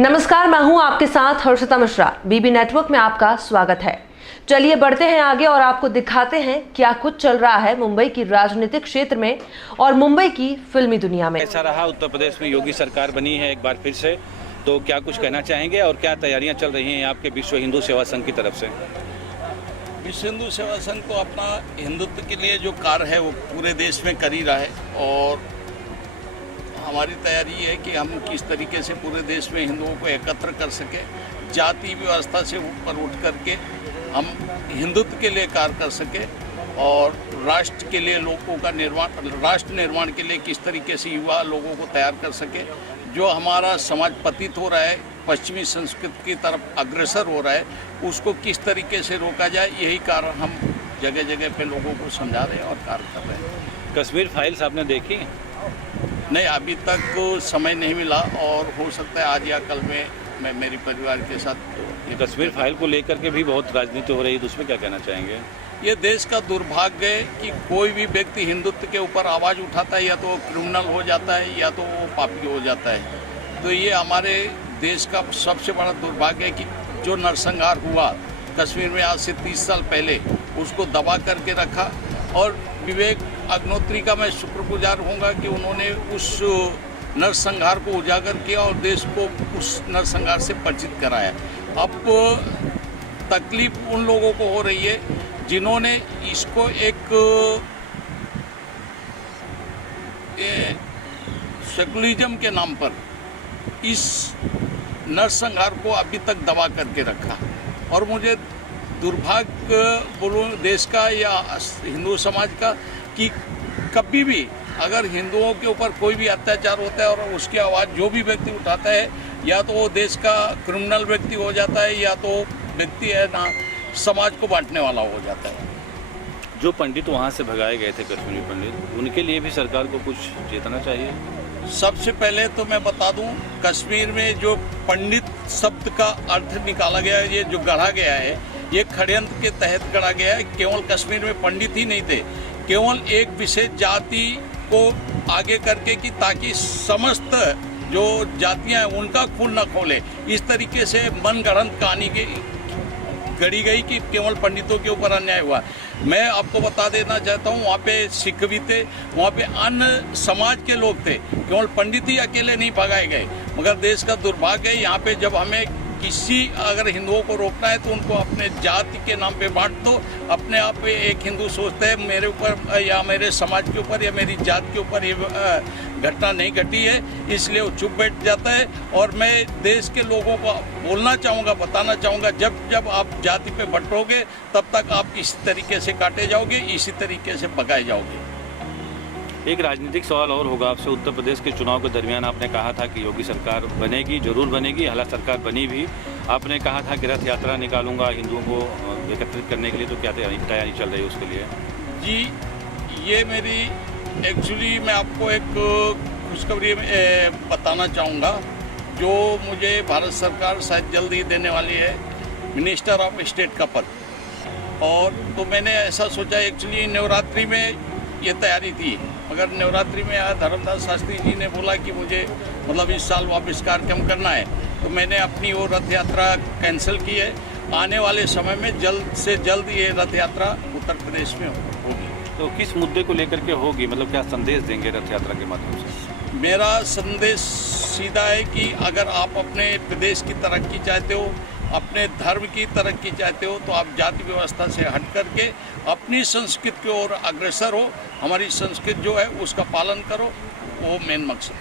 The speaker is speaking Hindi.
नमस्कार, मैं हूं आपके साथ हर्षिता मिश्रा। बीबी नेटवर्क में आपका स्वागत है। चलिए बढ़ते हैं आगे और आपको दिखाते हैं क्या कुछ चल रहा है मुंबई की राजनीतिक क्षेत्र में और मुंबई की फिल्मी दुनिया में। ऐसा रहा उत्तर प्रदेश में योगी सरकार बनी है एक बार फिर से, तो क्या कुछ कहना चाहेंगे और क्या तैयारियां चल रही हैं आपके विश्व हिंदू सेवा संघ की तरफ से? विश्व हिंदू सेवा संघ तो अपना हिंदुत्व के लिए जो कार्य है वो पूरे देश में कर ही रहा है और हमारी तैयारी है कि हम किस तरीके से पूरे देश में हिंदुओं को एकत्र कर सके, जाति व्यवस्था से ऊपर उठ करके हम हिंदुत्व के लिए कार्य कर सके और राष्ट्र के लिए लोगों का निर्माण, राष्ट्र निर्माण के लिए किस तरीके से युवा लोगों को तैयार कर सके। जो हमारा समाज पतित हो रहा है, पश्चिमी संस्कृति की तरफ अग्रसर हो रहा है, उसको किस तरीके से रोका जाए, यही कारण हम जगह जगह पे लोगों को समझा रहे हैं और कार्य कर रहे हैं। कश्मीर फाइल्स आपने देखी? नहीं, अभी तक समय नहीं मिला और हो सकता है आज या कल में मैं मेरे परिवार के साथ। कश्मीर फाइल को लेकर के भी बहुत राजनीति हो रही है, तो उसमें क्या कहना चाहेंगे? ये देश का दुर्भाग्य है कि कोई भी व्यक्ति हिंदुत्व के ऊपर आवाज़ उठाता है या तो वो क्रिमिनल हो जाता है या तो वो पापी हो जाता है। तो ये हमारे देश का सबसे बड़ा दुर्भाग्य है कि जो नरसंहार हुआ कश्मीर में आज से 30 साल पहले, उसको दबा करके रखा। और विवेक अग्निहोत्री का मैं शुक्रगुजार होऊंगा कि उन्होंने उस नरसंहार को उजागर किया और देश को उस नरसंहार से परिचित कराया। अब तकलीफ उन लोगों को हो रही है जिन्होंने इसको एक सेकुलरिज्म के नाम पर इस नरसंहार को अभी तक दबा करके रखा। और मुझे दुर्भाग्य बोलूँ देश का या हिंदू समाज का कि कभी भी अगर हिंदुओं के ऊपर कोई भी अत्याचार होता है और उसकी आवाज़ जो भी व्यक्ति उठाता है, या तो वो देश का क्रिमिनल व्यक्ति हो जाता है या तो व्यक्ति है ना समाज को बांटने वाला हो जाता है। जो पंडित वहाँ से भगाए गए थे, कश्मीरी पंडित, उनके लिए भी सरकार को कुछ चेतना चाहिए। सबसे पहले तो मैं बता दूं, कश्मीर में जो पंडित शब्द का अर्थ निकाला गया है, ये जो गढ़ा गया है, ये षड्यंत्र के तहत गढ़ा गया है। केवल कश्मीर में पंडित ही नहीं थे, केवल एक विशेष जाति को आगे करके कि ताकि समस्त जो जातियां हैं उनका खून न खोले, इस तरीके से मनगढ़ंत कहानी की गढ़ी गई कि केवल पंडितों के ऊपर अन्याय हुआ। मैं आपको बता देना चाहता हूँ, वहाँ पे सिख भी थे, वहाँ पे अन्य समाज के लोग थे, केवल पंडित ही अकेले नहीं भगाए गए। मगर देश का दुर्भाग्य है, यहाँ पे जब हमें किसी अगर हिंदुओं को रोकना है तो उनको अपने जाति के नाम पे बांट दो। अपने आप पे एक हिंदू सोचता है मेरे ऊपर या मेरे समाज के ऊपर या मेरी जात के ऊपर ये घटना नहीं घटी है, इसलिए वो चुप बैठ जाता है। और मैं देश के लोगों को बोलना चाहूँगा, बताना चाहूँगा, जब जब आप जाति पे बंटोगे तब तक आप इसी तरीके से काटे जाओगे, इसी तरीके से भगाए जाओगे। एक राजनीतिक सवाल और होगा आपसे। उत्तर प्रदेश के चुनाव के दरमियान आपने कहा था कि योगी सरकार बनेगी, जरूर बनेगी, हालांकि सरकार बनी भी। आपने कहा था कि रथ यात्रा निकालूंगा हिंदुओं को एकत्रित करने के लिए, तो क्या तैयारी चल रही है उसके लिए? जी, ये मेरी एक्चुअली मैं आपको एक खुशखबरी बताना चाहूँगा, जो मुझे भारत सरकार शायद जल्द ही देने वाली है, मिनिस्टर ऑफ स्टेट का पद। और तो मैंने ऐसा सोचा, एक्चुअली नवरात्रि में ये तैयारी थी, मगर नवरात्रि में धर्मदास शास्त्री जी ने बोला कि मुझे मतलब इस साल वापस कार्यक्रम करना है, तो मैंने अपनी वो रथ यात्रा कैंसिल की है। आने वाले समय में जल्द से जल्द ये रथ यात्रा उत्तर प्रदेश में होगी। तो किस मुद्दे को लेकर के होगी, मतलब क्या संदेश देंगे रथ यात्रा के माध्यम से? मेरा संदेश सीधा है कि अगर आप अपने प्रदेश की तरक्की चाहते हो, अपने धर्म की तरक्की चाहते हो, तो आप जाति व्यवस्था से हट करके अपनी संस्कृति की ओर अग्रसर हो। हमारी संस्कृति जो है उसका पालन करो, वो मेन मकसद।